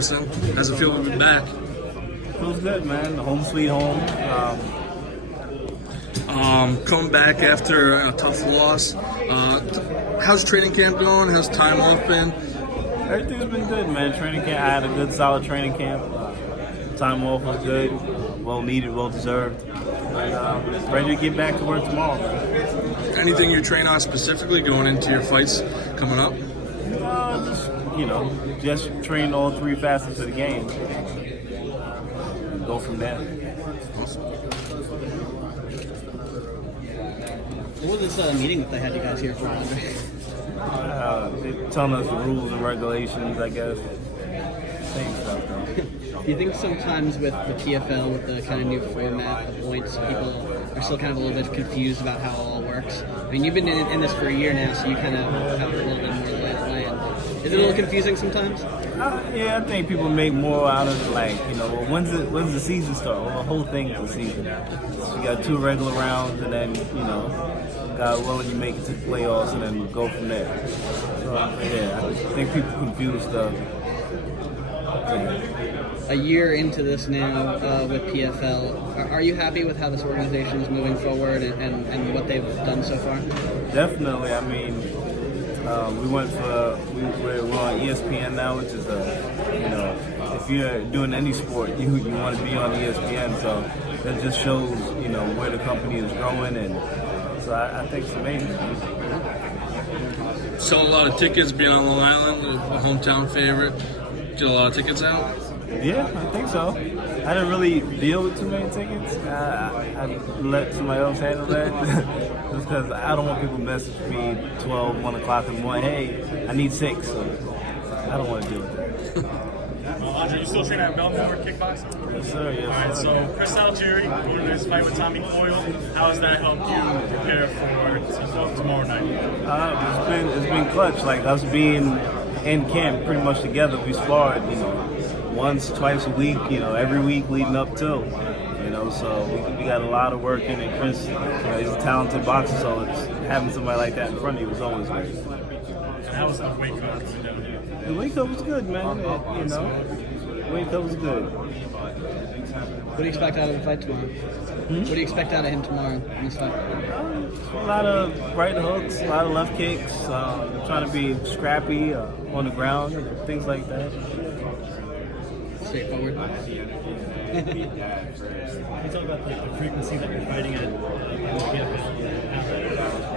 comparison. How's it feel to be back? Feels good, man. Home sweet home. Coming back after a tough loss. How's training camp going? How's time off been? Everything's been good, man. Training camp, I had a good, solid training camp. Time off was good, well needed, well deserved. And ready to get back to work tomorrow, man. Anything you train on specifically going into your fights coming up? Just train all three facets of the game. And go from there. What was this meeting that they had you guys here for, Andre? They're telling us the rules and regulations, I guess. Same stuff, though. Do you think sometimes with the PFL, with the kind of new format of points, people are still kind of a little bit confused about how it all works? I mean, you've been in this for a year now, so you kind of have a little bit more lay of the land. Is it a little confusing sometimes? Yeah, I think people make more out of it, like, well, when's the season start? Well, the whole thing is the season. So you got 2 regular rounds, and then, God willing, you make it to the playoffs, and then go from there. So, yeah, I think people confuse stuff. A year into this now with PFL, are you happy with how this organization is moving forward and what they've done so far? Definitely. I mean, we're on ESPN now, which is if you're doing any sport, you want to be on ESPN. So that just shows where the company is growing, and so I think it's amazing. Selling a lot of tickets, being on Long Island, a hometown favorite. Get a lot of tickets out? Yeah, I think so. I didn't really deal with too many tickets. I let somebody else handle that. Just because I don't want people to message me 12, 1 o'clock in the morning, hey, I need 6. So I don't want to deal with that. Andre, you still training at Belmore kickboxing? Yes, sir. Yes, All right, so Chris Altieri going to this fight with Tommy Coyle. How has that helped you prepare for tomorrow night? It's been clutch. Like, us being in camp pretty much together, we sparred, once, twice a week, every week leading up to, so we got a lot of work in, and Chris, he's a talented boxer, so having somebody like that in front of you was always great. And how was the weight cut coming down here? The weight cut was good, man. Weight cut was good. What do you expect out of the fight tomorrow? What do you expect out of him tomorrow in this fight? A lot of right hooks, a lot of left kicks, trying to be scrappy on the ground, things like that. Straightforward. Can you talk about the frequency that you're fighting at how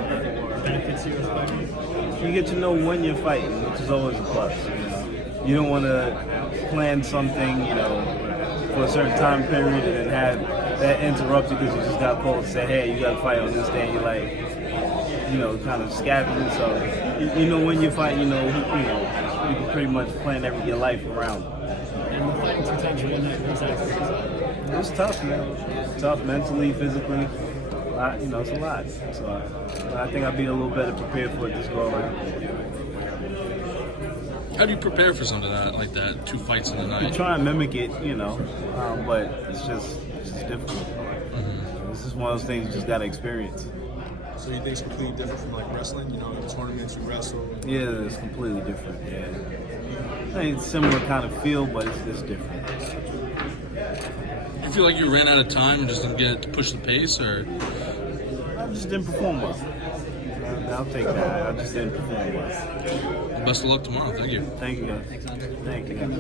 that benefits you as a fighter? You get to know when you're fighting, which is always a plus. You don't want to plan something, for a certain time period and then have that interrupt you because you just got called and say, hey, you got to fight on this day. And you're like, kind of scavenging. So you know when you're fighting, you can pretty much plan your life around. And the fighting 2 times in 1 night, what's that experience? It was tough, man. It's tough mentally, physically. It's a lot. So I think I'll be a little better prepared for it this go around. How do you prepare for something like that? 2 fights in a night? You try and mimic it, but it's just difficult. Mm-hmm. This is one of those things you just got to experience. So you think it's completely different from like wrestling? In tournaments you wrestle? Yeah, it's completely different. Yeah, I mean, it's similar kind of feel, but it's different. You feel like you ran out of time and just didn't get to push the pace, or? I just didn't perform well. I'll take that. I just didn't perform well. Best of luck tomorrow. Thank you. Thank you, guys. Thanks, Andre. Thank you, guys.